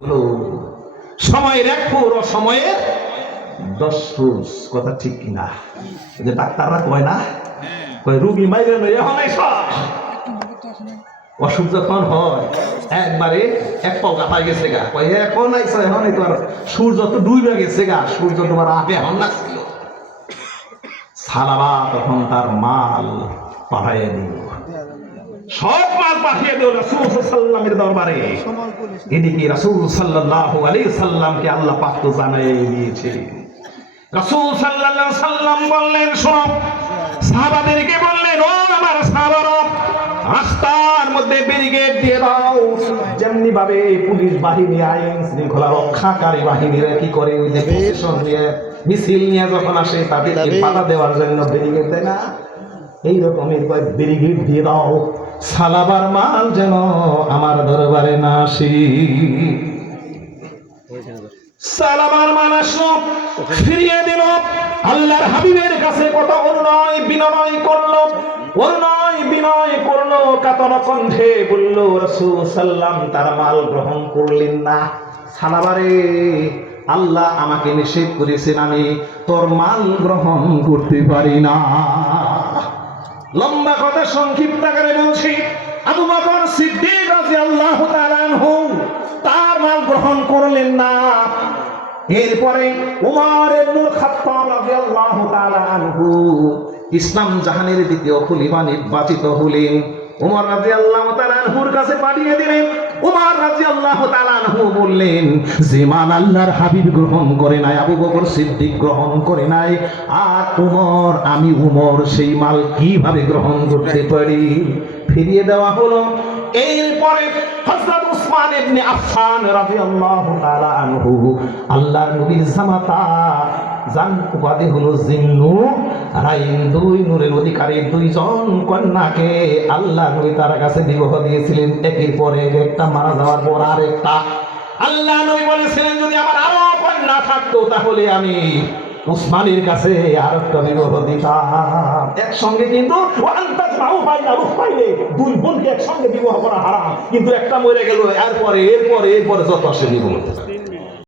হলো সময়ের এক ফুর দশ ফুস কথা ঠিক কিনা? যে ডাক্তাররা কয় না? কয়, রুগী মাইরে এখন আইসা অসুখ যখন হয়, একবারে এক পাও কাপাই গেছে গা। কয়, এখন আইসা এখন এই তোমার সূর্য তো ডুবে গেছে গা। সূর্য তোমার আগে এখন লাগছিল সালাবা তখন তার মাল পাঠাইয়া দিল। সব মাল পাঠিয়ে দিল রাসূল সাল্লামের দরবারে। এদিকে রাসূল সাল্লাল্লাহু আলাইহি সাল্লামকে আল্লাহ পাক তো দিয়েছে। রাসূল সাল্লাল্লাহু সাল্লাম বললেন, শোনো, সাহাবাদেরকে বললেন, ও আমার সাহাবারা, রাস্তার মধ্যে ব্যারিকেড দিয়ে দাও। যেমনি ভাবে পুলিশ বাহিনী, আইন শৃঙ্খলা রক্ষাকারী বাহিনীরা কি করে ওই যে প্রশাসন মিছিল নিয়ে যখন আসে তাদেরকে বাধা দেওয়ার জন্য ব্যারিকেড দেয় না। এইরকম এরপর ব্যারিকেড দিয়ে দাও। সালাবার মাল যেন আমার দরবারে না আসি। সালাবার মাল আসলো ফিরিয়ে দিল। আল্লাহর হাবিবের কাছে কত অনুনয় বিনয় করল। অনুনয় বিনয় করল কাতর কণ্ঠে বলল রসুল সাল্লাম তার মাল গ্রহণ করলেন না। সালাবারে আল্লাহ আমাকে নিষেধ করেছেন আমি তোর মাল গ্রহণ করতে পারি না। লম্বা কথা সংক্ষিপ্ত আকারে বলছি, আবু বকর সিদ্দিক রাদিয়াল্লাহু তাআলা আনহু তার মাল গ্রহণ করলেন না। এরপরে উমর ইবনুল খাত্তাব রাদিয়াল্লাহু তাআলা আনহু ইসলাম জাহানের দ্বিতীয় খলিফা নির্বাচিত হলেন। উমর রাদিয়াল্লাহু তাআলা আনহুর কাছে পাঠিয়ে দিলেন উমর রাদিয়াল্লাহু তাআলা আনহু বললেন, যে মান আল্লাহর হাবিব গ্রহণ করে নাই, আবু বকর সিদ্দিক গ্রহণ করে নাই, আর উমর, আমি উমর, সেই মাল কীভাবে গ্রহণ করতে পারি? ফিরিয়ে দেওয়া হলো। এরপরে হযরত উসমান ইবনে আফফান রাদিয়াল্লাহু তাআলা আনহু, আল্লাহর নবীর জামাতা, জান উপাধি হলো জিন্নু অধিকারী দুইজন কন্যাকে আল্লাহ তার কাছে দিয়েছিলেন। পরে একটা মারা যাওয়ার পর আল্লাহ বলেছিলেন, যদি আমার আরও কন্যা থাকতো, তাহলে আমি উসমানের কাছে আর একটা বিবাহ দিতাম। একসঙ্গে কিন্তু একসঙ্গে বিবাহ করা হারাম। কিন্তু একটা মরে গেল, এরপরে এরপরে এরপরে যত আসে বিবাহ